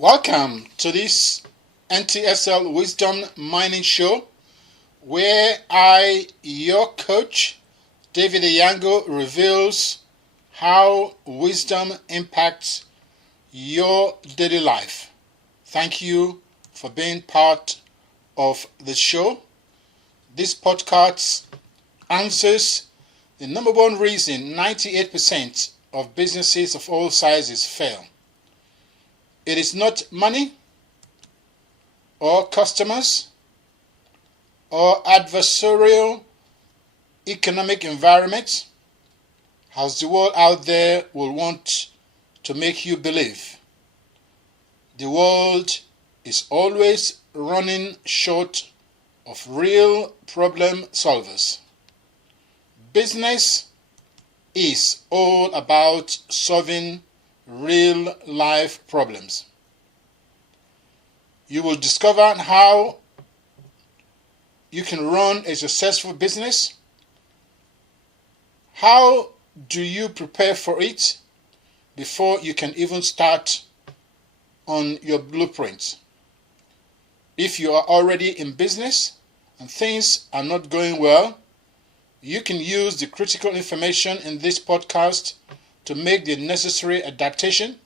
Welcome to this NTSL Wisdom Mining Show, where I, your coach, David Eyiangho, reveals how wisdom impacts your daily life. Thank you for being part of the show. This podcast answers the number one reason 98% of businesses of all sizes fail. It is not money or customers or adversarial economic environment, as the world out there will want to make you believe. The world is always running short of real problem solvers. Business is all about solving real life problems. You will discover how you can run a successful business. How do you prepare for it before you can even start on your blueprint? If you are already in business and things are not going well, you can use the critical information in this podcast to make the necessary adaptation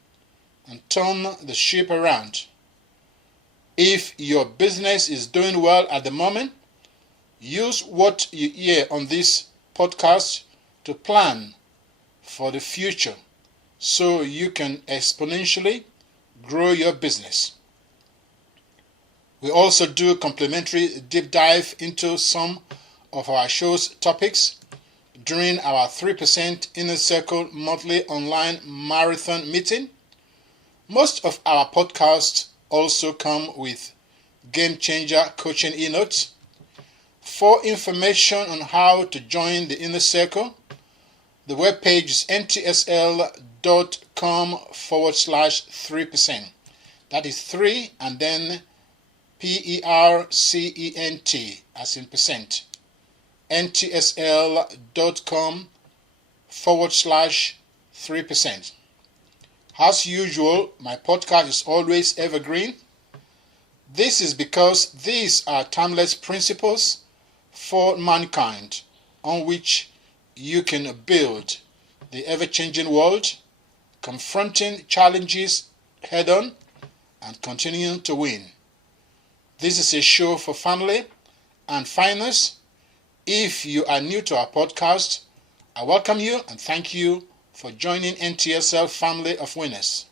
and turn the ship around. If your business is doing well at the moment, use what you hear on this podcast to plan for the future so you can exponentially grow your business. We also do complimentary deep dive into some of our show's topics during our 3% Inner Circle monthly online marathon meeting. Most of our podcasts also come with GameChanger Coaching eNote. For information on how to join the Inner Circle, the webpage is ntsl.com/3%. That is 3 and then PERCENT as in percent. ntsl.com/3%. As usual, my podcast is always evergreen. This is because these are timeless principles for mankind on which you can build the ever-changing world, confronting challenges head-on and continuing to win. This is a show for family and finance. If you are new to our podcast, I welcome you and thank you for joining NTSL Family of Winners.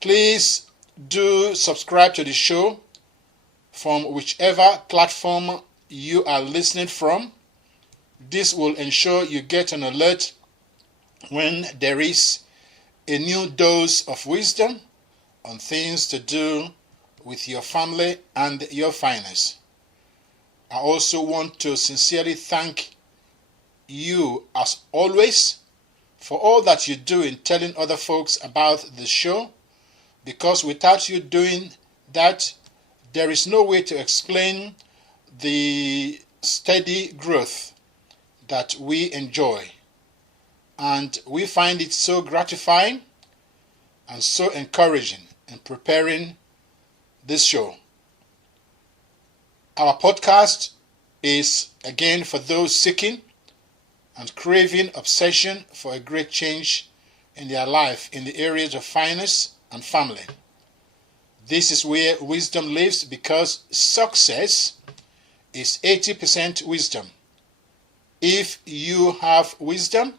Please do subscribe to the show from whichever platform you are listening from. This will ensure you get an alert when there is a new dose of wisdom on things to do with your family and your finance. I also want to sincerely thank you, as always, for all that you do in telling other folks about the show, because without you doing that, there is no way to explain the steady growth that we enjoy. And we find it so gratifying and so encouraging in preparing this show. Our podcast is, again, for those seeking and craving obsession for a great change in their life in the areas of finance and family. This is where wisdom lives, because success is 80% wisdom. If you have wisdom,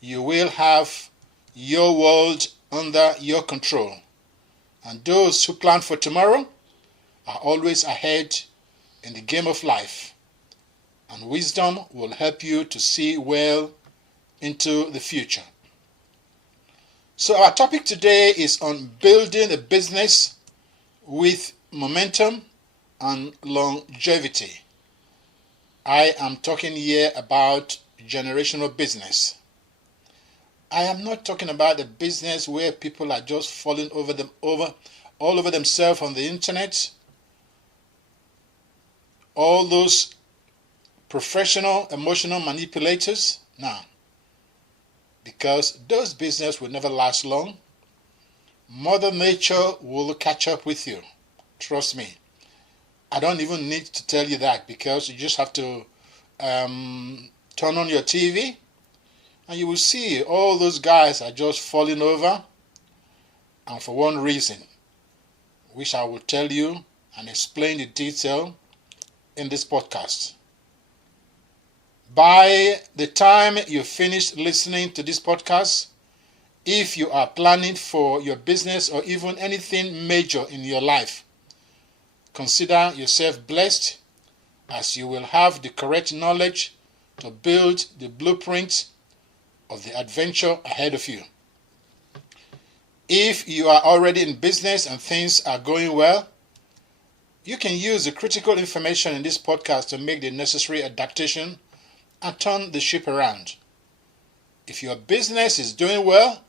you will have your world under your control. And those who plan for tomorrow are always ahead in the game of life. And wisdom will help you to see well into the future. So our topic today is on building a business with momentum and longevity. I am talking here about generational business. I am not talking about a business where people are just falling all over themselves on the internet. All those professional emotional manipulators. Now, because those business will never last long. Mother Nature will catch up with you. Trust me. I don't even need to tell you that, because you just have to turn on your TV and you will see all those guys are just falling over, and for one reason, which I will tell you and explain in detail in this podcast. By the time you finish listening to this podcast, if you are planning for your business or even anything major in your life, consider yourself blessed, as you will have the correct knowledge to build the blueprint of the adventure ahead of you. If you are already in business and things are going well, you can use the critical information in this podcast to make the necessary adaptation and turn the ship around. If your business is doing well,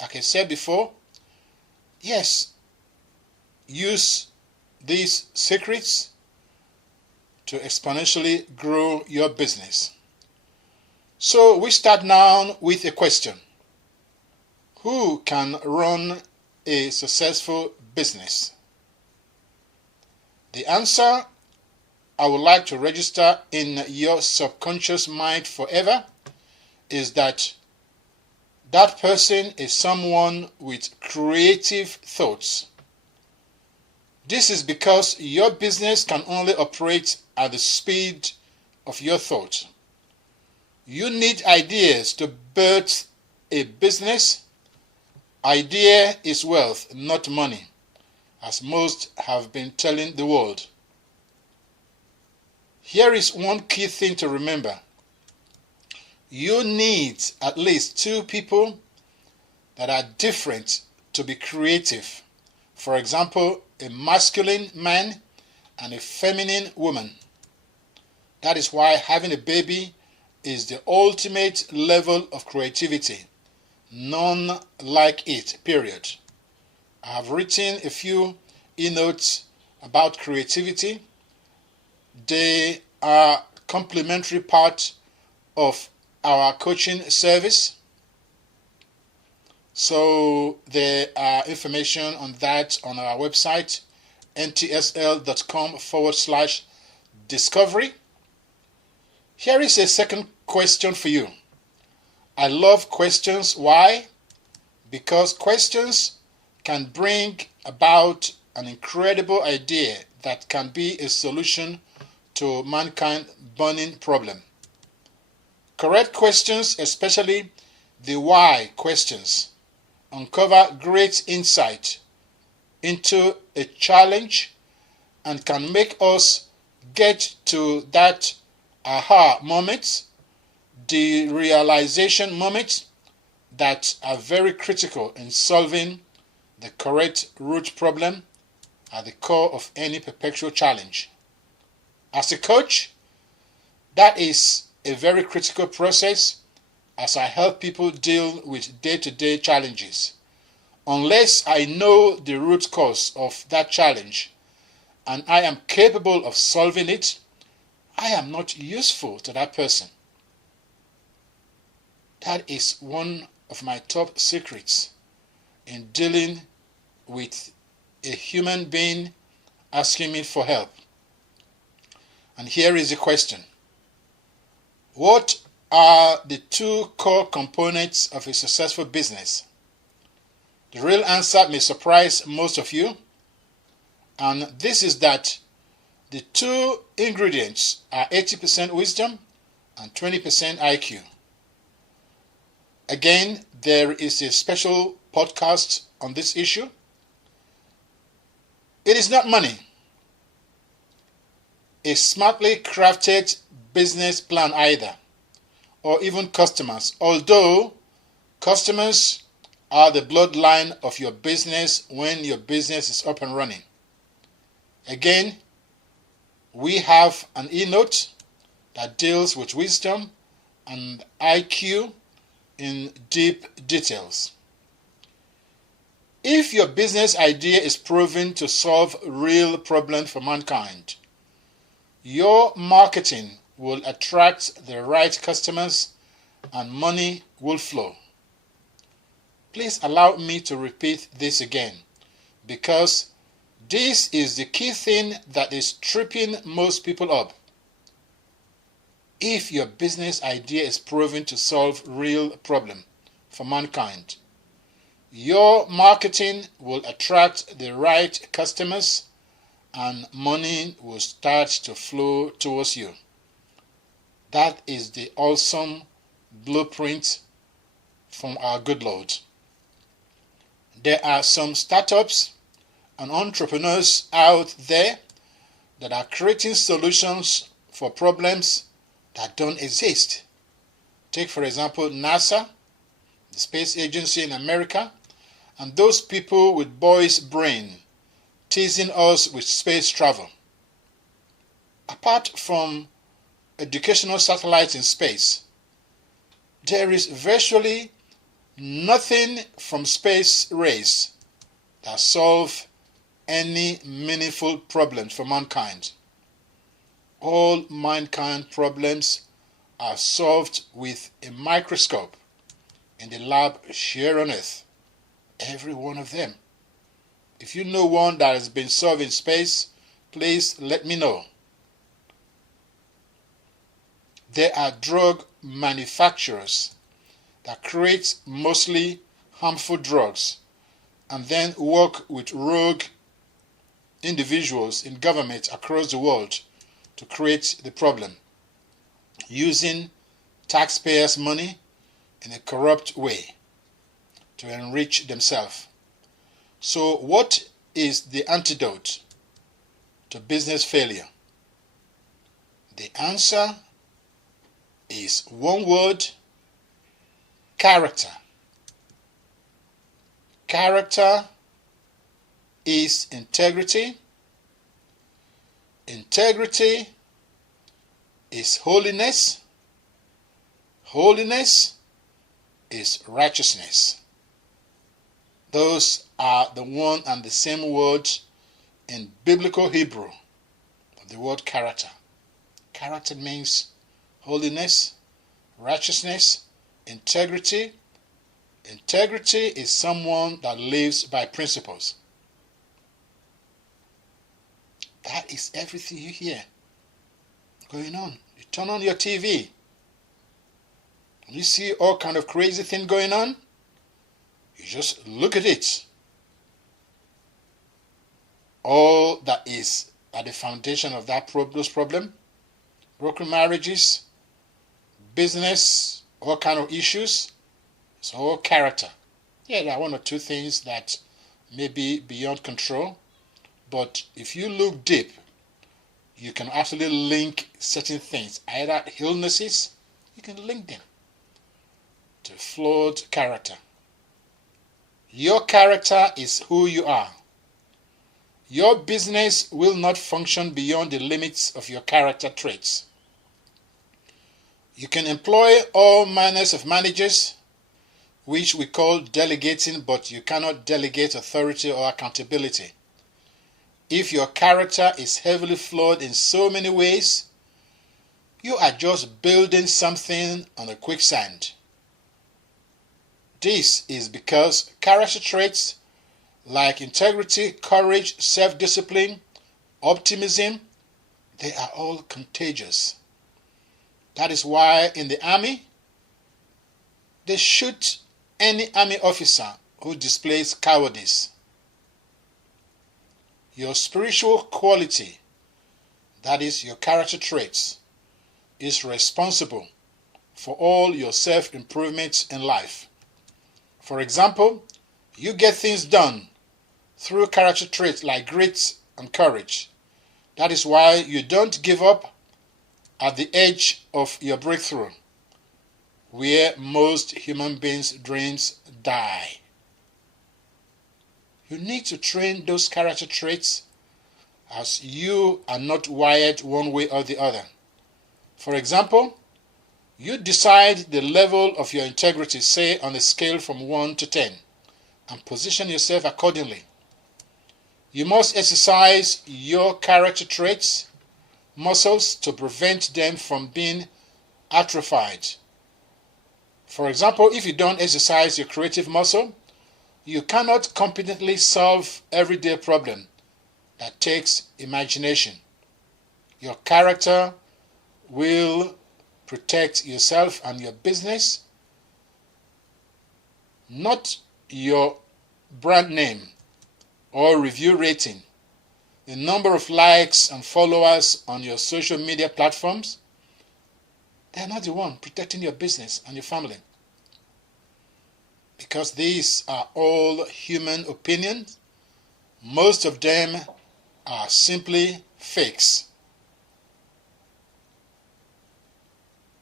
like I said before, yes, use these secrets to exponentially grow your business. So we start now with a question. Who can run a successful business? The answer I would like to register in your subconscious mind forever is that that person is someone with creative thoughts. This is because your business can only operate at the speed of your thought. You need ideas to birth a business. Idea is wealth, not money, as most have been telling the world. Here is one key thing to remember. You need at least two people that are different to be creative. For example, a masculine man and a feminine woman. That is why having a baby is the ultimate level of creativity. None like it, period. I have written a few eNotes about creativity. They are complementary part of our coaching service. So there are information on that on our website, ntsl.com/discovery. Here is a second question for you. I love questions. Why? Because questions can bring about an incredible idea that can be a solution to mankind's burning problem. Correct questions, especially the why questions, uncover great insight into a challenge and can make us get to that aha moment, the realization moment, that are very critical in solving the correct root problem at the core of any perpetual challenge. As a coach, that is a very critical process as I help people deal with day-to-day challenges. Unless I know the root cause of that challenge and I am capable of solving it, I am not useful to that person. That is one of my top secrets in dealing with a human being asking me for help. And here is the question. What are the two core components of a successful business? The real answer may surprise most of you, and this is that the two ingredients are 80% wisdom and 20% IQ. Again, there is a special podcast on this issue. It is not money. A smartly crafted business plan either, or even customers, although customers are the bloodline of your business when your business is up and running. Again, we have an eNote that deals with wisdom and IQ in deep details. If your business idea is proven to solve real problems for mankind, your marketing will attract the right customers and money will flow. Please allow me to repeat this again, because this is the key thing that is tripping most people up. If your business idea is proven to solve real problem for mankind, your marketing will attract the right customers and money will start to flow towards you. That is the awesome blueprint from our good Lord. There are some startups and entrepreneurs out there that are creating solutions for problems that don't exist. Take, for example, NASA, the space agency in America, and those people with boys' brain teasing us with space travel. Apart from educational satellites in space, there is virtually nothing from space race that solve any meaningful problems for mankind. All mankind problems are solved with a microscope in the lab here on Earth. Every one of them. If you know one that has been solved in space, please let me know. There are drug manufacturers that create mostly harmful drugs and then work with rogue individuals in government across the world to create the problem, using taxpayers' money in a corrupt way to enrich themselves. So what is the antidote to business failure? The answer is one word: character. Character is integrity. Integrity is holiness. Holiness is righteousness. Those are the one and the same words in biblical Hebrew of the word character. Character means holiness, righteousness, integrity. Integrity is someone that lives by principles. That is everything you hear going on. You turn on your TV, and you see all kind of crazy thing going on. You just look at it. All that is at the foundation of those problems, broken marriages, business, all kind of issues, it's all character. Yeah, there are one or two things that may be beyond control, but if you look deep, you can actually link certain things, either illnesses, you can link them to flawed character. Your character is who you are. Your business will not function beyond the limits of your character traits. You can employ all manners of managers, which we call delegating, but you cannot delegate authority or accountability. If your character is heavily flawed in so many ways, you are just building something on a quicksand. This is because character traits like integrity, courage, self-discipline, optimism, they are all contagious. That is why in the army, they shoot any army officer who displays cowardice. Your spiritual quality, that is your character traits, is responsible for all your self-improvements in life. For example, you get things done through character traits like grit and courage. That is why you don't give up at the edge of your breakthrough, where most human beings' dreams die. You need to train those character traits, as you are not wired one way or the other. For example, you decide the level of your integrity, say on a scale from 1 to 10, and position yourself accordingly. You must exercise your character traits, muscles, to prevent them from being atrophied. For example, if you don't exercise your creative muscle, You cannot competently solve everyday problem that takes imagination. Your character will protect yourself and your business, not your brand name or review rating, the number of likes and followers on your social media platforms. They're not the one protecting your business and your family, because these are all human opinions. Most of them are simply fakes.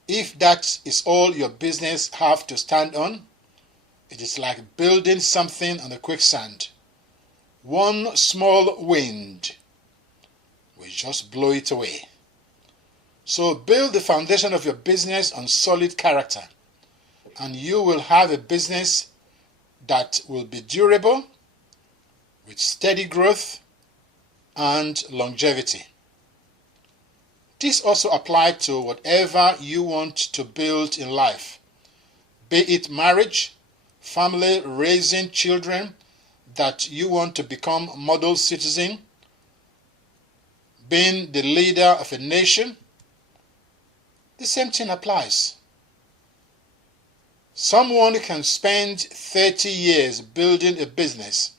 If that is all your business have to stand on, it is like building something on the quicksand. One small wind will just blow it away. So build the foundation of your business on solid character, and you will have a business that will be durable, with steady growth and longevity. This also applies to whatever you want to build in life, be it marriage, family, raising children that you want to become model citizen, being the leader of a nation. The same thing applies. Someone can spend 30 years building a business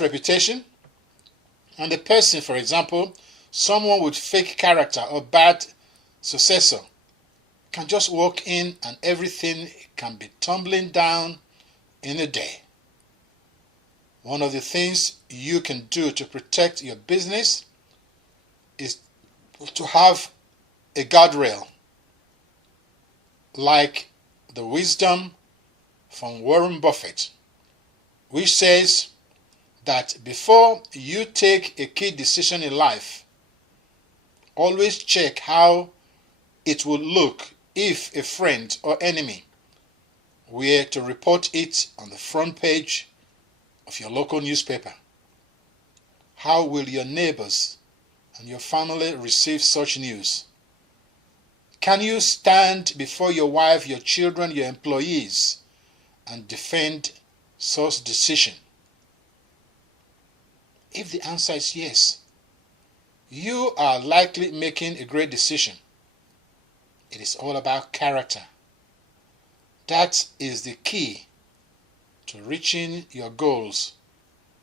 reputation, and a person, for example, someone with fake character or bad successor, can just walk in and everything can be tumbling down in a day. One of the things you can do to protect your business is to have a guardrail, like the wisdom from Warren Buffett, which says that before you take a key decision in life, always check how it would look if a friend or enemy were to report it on the front page of your local newspaper. How will your neighbors and your family receive such news? Can you stand before your wife, your children, your employees and defend such decision? If the answer is yes, you are likely making a great decision. It is all about character. That is the key to reaching your goals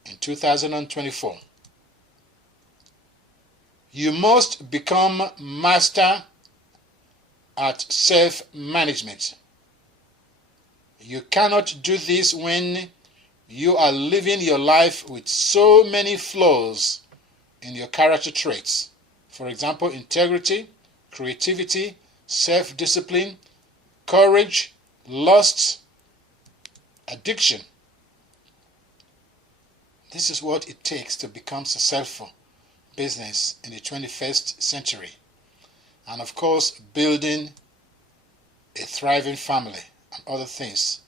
in 2024. You must become master at self-management. You cannot do this when you are living your life with so many flaws in your character traits. For example, integrity, creativity, self-discipline, courage, lust, addiction. This is what it takes to become successful business in the 21st century. And of course, building a thriving family and other things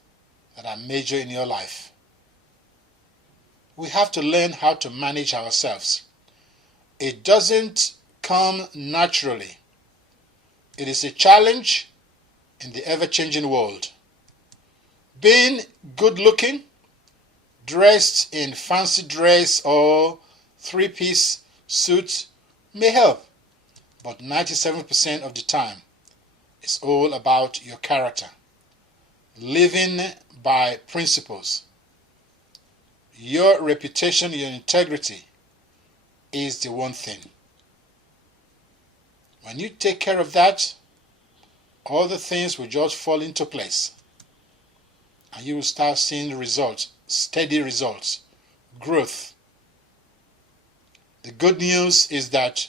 that are major in your life. We have to learn how to manage ourselves. It doesn't come naturally. It is a challenge in the ever-changing world. Being good-looking, dressed in fancy dress or three-piece suit may help, but 97% of the time, it's all about your character. Living by principles. Your reputation, your integrity is the one thing. When you take care of that, all the things will just fall into place. And you will start seeing the results, steady results, growth. The good news is that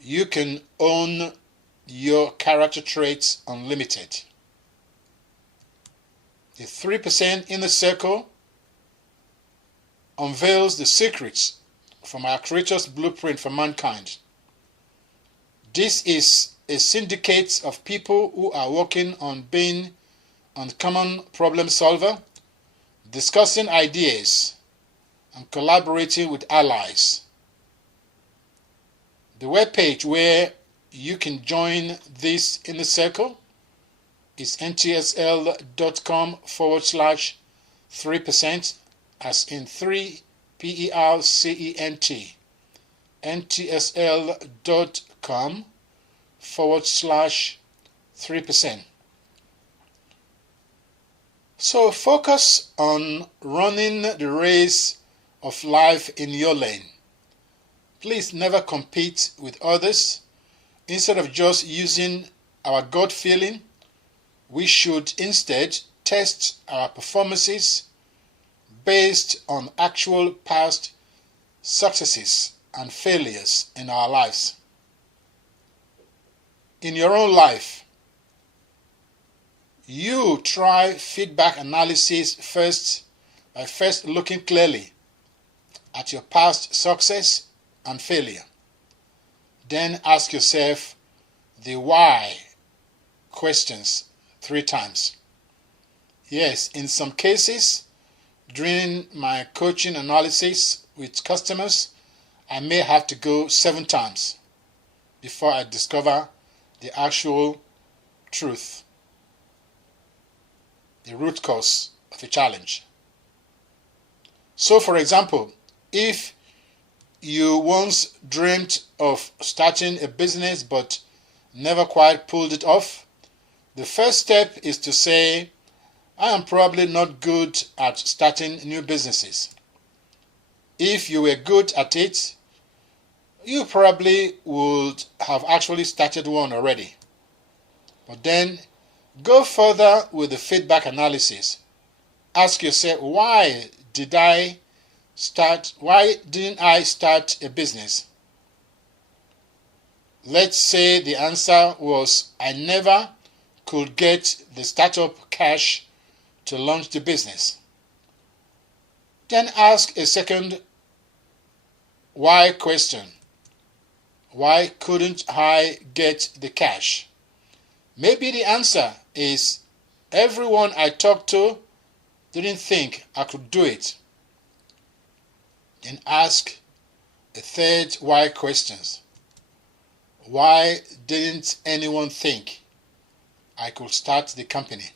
you can own your character traits unlimited. The 3% inner circle unveils the secrets from our Creator's blueprint for mankind. This is a syndicate of people who are working on being uncommon problem solver, discussing ideas, and collaborating with allies. The webpage where you can join this inner circle is ntsl.com/ 3%, as in 3%, ntsl.com/3%. So focus on running the race of life in your lane. Please never compete with others. Instead of just using our gut feeling, we should instead test our performances based on actual past successes and failures in our lives. In your own life, you try feedback analysis by first looking clearly at your past success and failure. Then ask yourself the why questions 3 times. Yes, in some cases, during my coaching analysis with customers, I may have to go 7 times before I discover the actual truth, the root cause of a challenge. So, for example, if you once dreamt of starting a business but never quite pulled it off, the first step is to say, I am probably not good at starting new businesses. If you were good at it, you probably would have actually started one already. But then go further with the feedback analysis. Ask yourself, why didn't I start a business? Let's say the answer was, I never could get the startup cash to launch the business. Then ask a second why question. Why couldn't I get the cash? Maybe the answer is, everyone I talked to didn't think I could do it. Then ask a third why questions. Why didn't anyone think I could start the company?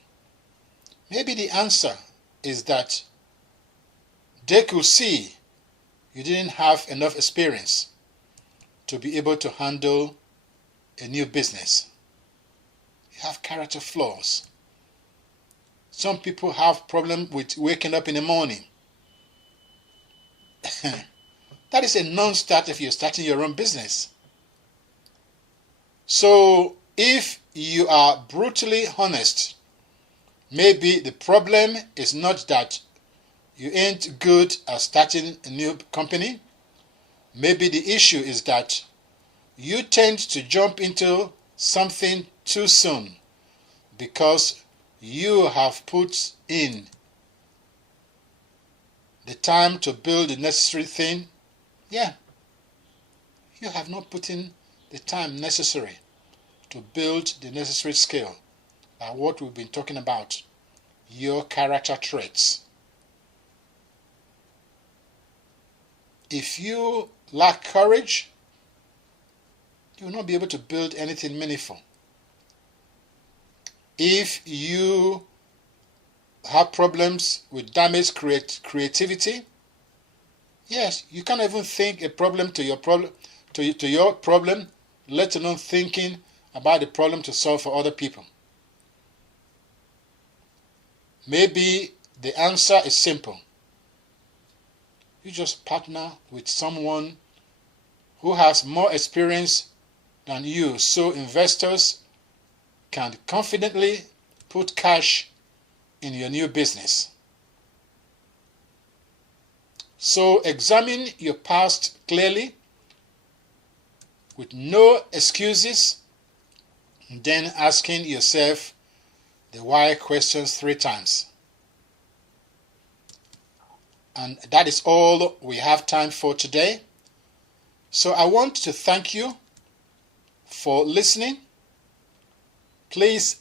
Maybe the answer is that they could see you didn't have enough experience to be able to handle a new business. You have character flaws. Some people have problem with waking up in the morning. That is a non-starter if you're starting your own business. So if you are brutally honest, maybe the problem is not that you ain't good at starting a new company. Maybe the issue is that you tend to jump into something too soon because you have put in the time to build the necessary thing. Yeah, you have not put in the time necessary to build the necessary skill. What we've been talking about, your character traits. If you lack courage, you will not be able to build anything meaningful. If you have problems with damaged creativity, yes, you can't even think a problem to your problem, let alone thinking about the problem to solve for other people. Maybe the answer is simple. You just partner with someone who has more experience than you, so investors can confidently put cash in your new business. So examine your past clearly with no excuses, and then asking yourself the why questions 3 times. And that is all we have time for today. So I want to thank you for listening. Please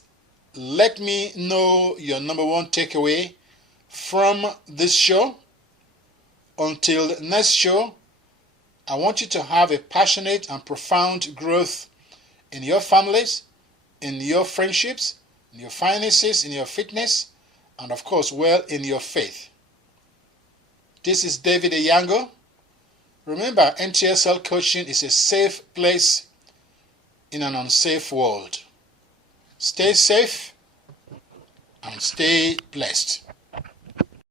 let me know your number 1 takeaway from this show. Until next show, I want you to have a passionate and profound growth in your families, in your friendships, in your finances, in your fitness, and of course well in your faith. This is David Eyiangho. Remember, NTSL coaching is a safe place in an unsafe world. Stay safe and stay blessed.